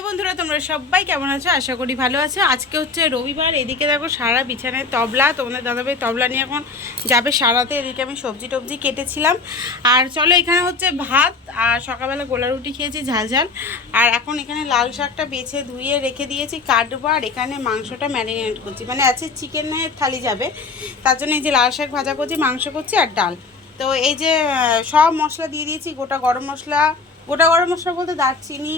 Hello বন্ধুরা, তোমরা সবাই কেমন আছো? আশা করি ভালো আছো। আজকে হচ্ছে রবিবার, এদিকে দেখো সারা বিছানায় তবলা, তোমাদের দাদাভাই তবলা নিয়ে এখন যাবে সারাতে। এদিকে আমি সবজি টবজি কেটেছিলাম। আর চলো এখানে হচ্ছে ভাত আর সকালবেলা গোলা রুটি খেয়েছি, ঝাল ঝাল। আর এখন এখানে লাল শাকটা বেছে ধুয়ে রেখে দিয়েছি, কাটবো। আর এখানে মাংসটা ম্যারিনেট করছি। মানে আছে চিকেনের থালি যাবে। তার জন্য এই যে লাল শাক ভাজা করছি, মাংস করছি আর ডাল। তো এই যে সব মশলা দিয়ে দিয়েছি, গোটা গরম মশলা। গোটা গরম মশলা বলতে দারচিনি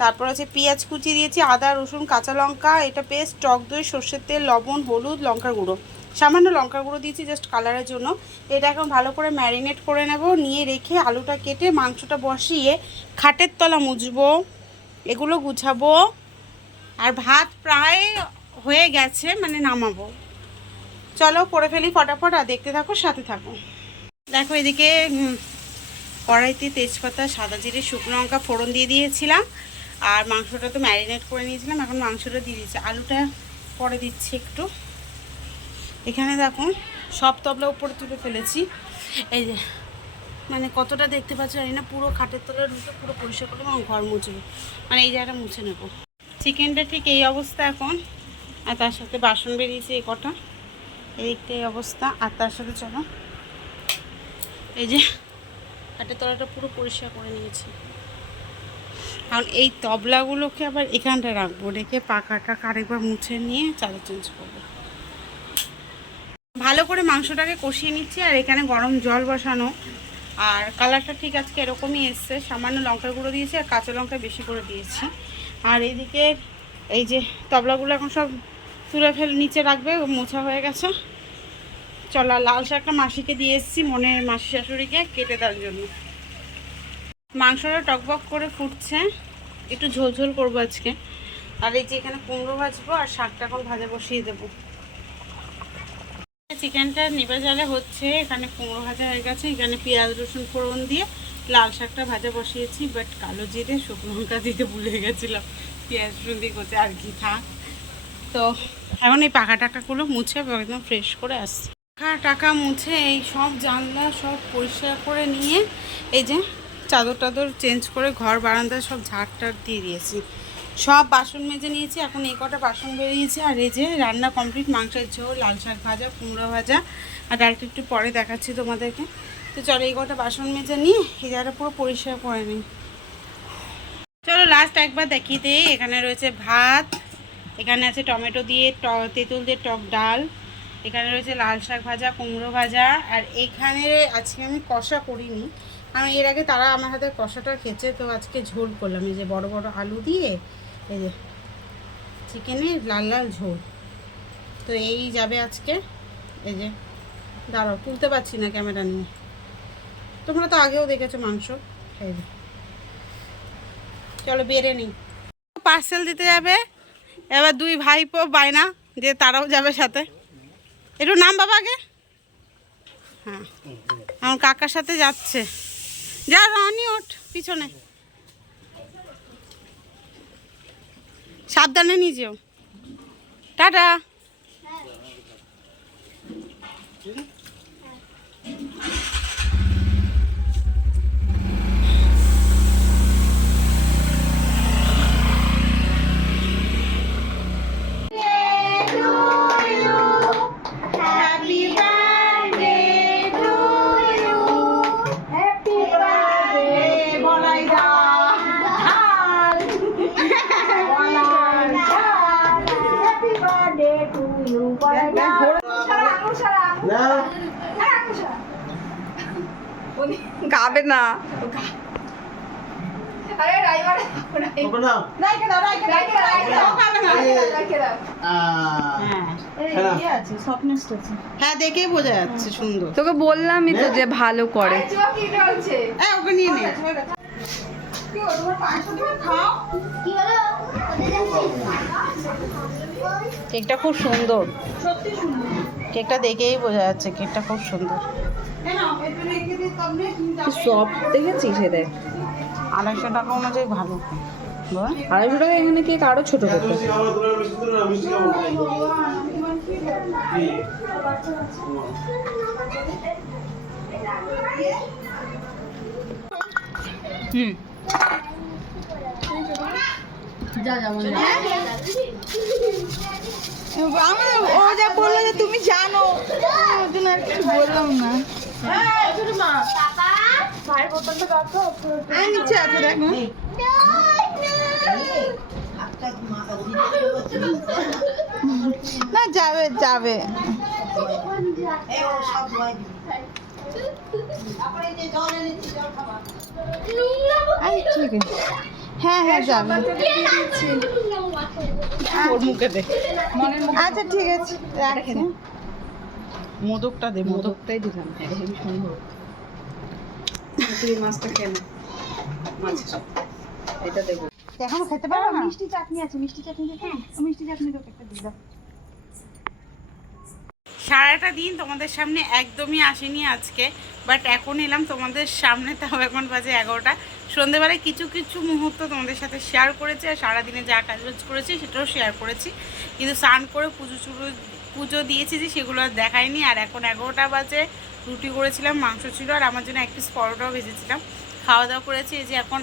তারপর হচ্ছে পেঁয়াজ কুচি দিয়েছি, আদা, রসুন, কাঁচা লঙ্কা, এটা পেস্ট, টক দই, সর্ষের তেল, লবণ, হলুদ, লঙ্কার গুঁড়ো। সামান্য লঙ্কার গুঁড়ো দিয়েছি জাস্ট কালারের জন্য। এটা এখন ভালো করে ম্যারিনেট করে নেব, নিয়ে রেখে আলুটা কেটে মাংসটা বসিয়ে খাটের তলা মুছবো, এগুলো গুছাবো, আর ভাত প্রায় হয়ে গেছে মানে নামাবো। চলো করে ফেলি ফটাফট, আর দেখতে থাকো, সাথে থাকো। দেখো এদিকে কড়াইতে তেজপাতা, সাদা জিরে, শুকনো লঙ্কা ফোড়ন দিয়ে দিয়েছিলাম। আর মাংসটা তো ম্যারিনেট করে নিয়েছিলাম, এখন মাংসটা দিয়ে দিচ্ছি। আলুটা পরে দিচ্ছি একটু। এখানে দেখুন সব তবলা উপরে তুলে ফেলেছি। এই যে মানে কতটা দেখতে পাচ্ছি জানি না, পুরো খাটের তলায় ঢুকে পুরো পরিষ্কার করে এবং ঘর মুছবো। মানে এই জায়গাটা মুছে নেব। চিকেনটা ঠিক এই অবস্থা এখন। আর তার সাথে বাসন বেরিয়েছে এই কটা। এদিকটা এই অবস্থা। আর তার সাথে চলো। এই যে, খাটের তলাটা পুরো পরিষ্কার করে নিয়েছি। কারণ এই তবলাগুলোকে আবার এখানটায় রাখব, রেখে পাকাটা আরেকবার মুছে নিয়ে চালে চেঞ্জ করব। ভালো করে মাংসটাকে কষিয়ে নিচ্ছি, আর এখানে গরম জল বসানো। আর কালারটা ঠিক আজকে এরকমই এসছে, সামান্য লঙ্কার গুঁড়ো দিয়েছি আর কাঁচা লঙ্কা বেশি করে দিয়েছি। আর এইদিকে এই যে তবলাগুলো এখন সব তুলে ফেলে, নিচে রাখবে মোছা হয়ে গেছে। চলো লাল শাকটা মাসিকে দিয়ে এসেছি, মনের মাসি শাশুড়িকে কেটে দেওয়ার জন্য। মাংসটা টকবক করে ফুটছে। একটু ঝোল ঝোল করব আজকে। আর এই যে এখানে কুমড়ো ভাজবো আর শাকটা এখন ভাজা বসিয়ে দেবো। চিকেনটা নিবে জালে হচ্ছে, এখানে কুমড়ো ভাজা হয়ে গেছে। এখানে পেঁয়াজ, রসুন ফোড়ন দিয়ে লাল শাকটা ভাজা বসিয়েছি বাট কালো জিরে, শুকনো লঙ্কা দিতে ভুলে গেছিলাম। পেঁয়াজ, রসুন দিয়ে করছে আর কি থাক। তো এখন এই পাকা টাকাগুলো মুছে একদম ফ্রেশ করে আসছি। পাখা টাকা মুছে এই সব জানলা সব পরিষ্কার করে নিয়ে এই যে চাদর টাদর চেঞ্জ করে ঘর, বারান্দায় সব ঝাড় টাড় দিয়ে দিয়েছি। সব বাসন মেজে নিয়েছি, এখন এই কটা বাসন বেরিয়েছে। আর এই যে রান্না কমপ্লিট মাংসের ঝোল, লাল শাক ভাজা, কুমড়ো ভাজা। আর ডালটা একটু পরে দেখাচ্ছি তোমাদেরকে। তো চলো এই কটা বাসন মেজে নিয়ে, এই জায়গাটা পুরো পরিষ্কার করে নিই। চলো লাস্ট একবার দেখিয়ে দিই, এখানে রয়েছে ভাত, এখানে আছে টমেটো দিয়ে তেঁতুল দিয়ে টক ডাল, এখানে রয়েছে লাল শাক ভাজা, কুমড়ো ভাজা। আর এখানে আজকে আমি কষা করিনি। আমি এর আগে তারা আমার হাতে কষাটা খেয়েছে, তো আজকে ঝোল করলাম। এই যে বড় বড় আলু দিয়ে, এই যে চিকেনের লাল লাল ঝোল। তো এই যাবে আজকে। এই যে, দাঁড়াও, তুলতে পারছি না ক্যামেরা নিয়ে। তোমরা তো আগেও দেখেছ মাংস। এই যে, চলো বেড়ে নিই। পার্সেল দিতে যাবে, এবার দুই ভাইপো বায়না যে তারাও যাবে সাথে। একটু নাম বাবাকে হ্যাঁ আমার কাকার সাথে যাচ্ছে। যা রানি ওঠ পিছনে। সাবধানে নিয়ে যেও টাটা। গাবে না। আরে দাও দাও আহ, হ্যাঁ। হ্যাঁ দেখেই বোঝা যাচ্ছে সুন্দর। তোকে বললামই তো যে ভালো করে। হ্যাঁ ওকে নিয়ে নে। খাও। কেকটা খুব সুন্দর। কেকটা দেখেই বোঝা যাচ্ছে কেকটা খুব সুন্দর। সব দেখেছিস সে দেখ। আড়াইশো টাকা অনুযায়ী ভালো। আড়াইশো টাকা এখানে কেক আরও ছোট করতে? হুম। ও যা বলল যে তুমি জানো আর কিছু বললাম না। নিচে আছে দেখো না যাবে যাবে। আরে ঠিক আছে হ্যাঁ হ্যাঁ যাবে। ওর মুখে দে। আচ্ছা ঠিক আছে রাখছি। মোদকটা দে মোদকটাই দিলাম হেবি সুন্দর তুই মাছটা খেয়ে মাছ এটা দেবো। এখনও খেতে পারো না? মিষ্টি চাটনি আছে মিষ্টি চাটনি হ্যাঁ। মিষ্টি চাটনি তোকে একটা দিই দাও। সারাটা দিন তোমাদের সামনে একদমই আসেনি আজকে বাট এখন এলাম তোমাদের সামনে তাও এখন বাজে এগারোটা। সন্ধেবেলায় কিছু কিছু মুহূর্ত তোমাদের সাথে শেয়ার করেছি আর সারাদিনে যা কাজ বাজ করেছি সেটাও শেয়ার করেছি। কিন্তু স্নান করে পুজো চুজো পুজো দিয়েছি যে সেগুলো আর দেখাইনি। আর এখন এগারোটা বাজে, রুটি করেছিলাম, মাংস ছিল, আর আমার জন্য এক পিস পরোটাও ভেজেছিলাম। খাওয়া দাওয়া করেছি, এই যে এখন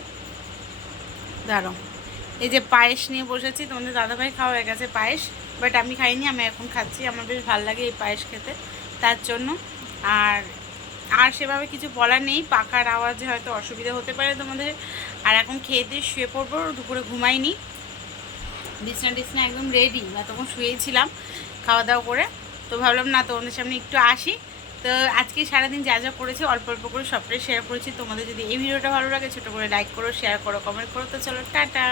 দাঁড়াও, এই যে পায়েস নিয়ে বসেছি, তোমাদের দাদাভাই খাওয়া হয়ে গেছে পায়েস, বাট আমি খাইনি, আমি এখন খাচ্ছি, আমার বেশ ভালো লাগে এই পায়েস খেতে, তার জন্য। আর আর সেভাবে কিছু বলার নেই, পাখার আওয়াজে হয়তো অসুবিধা হতে পারে তোমাদের। আর এখন খেয়ে দিয়ে শুয়ে পড়ব, দুপুরে ঘুমাইনি। বিছনা টিছনা একদম রেডি বা তখন শুয়েছিলাম খাওয়া দাওয়া করে। তো ভাবলাম, না, তোমাদের সামনে একটু আসি। তো আজকে সারাদিন যা যা করেছি, অল্প অল্প করে সবটাই শেয়ার করেছি। তোমাদের যদি এই ভিডিওটা ভালো লাগে, ছোটো করে লাইক করো শেয়ার করো কমেন্ট করো। তো চলো, টাটা!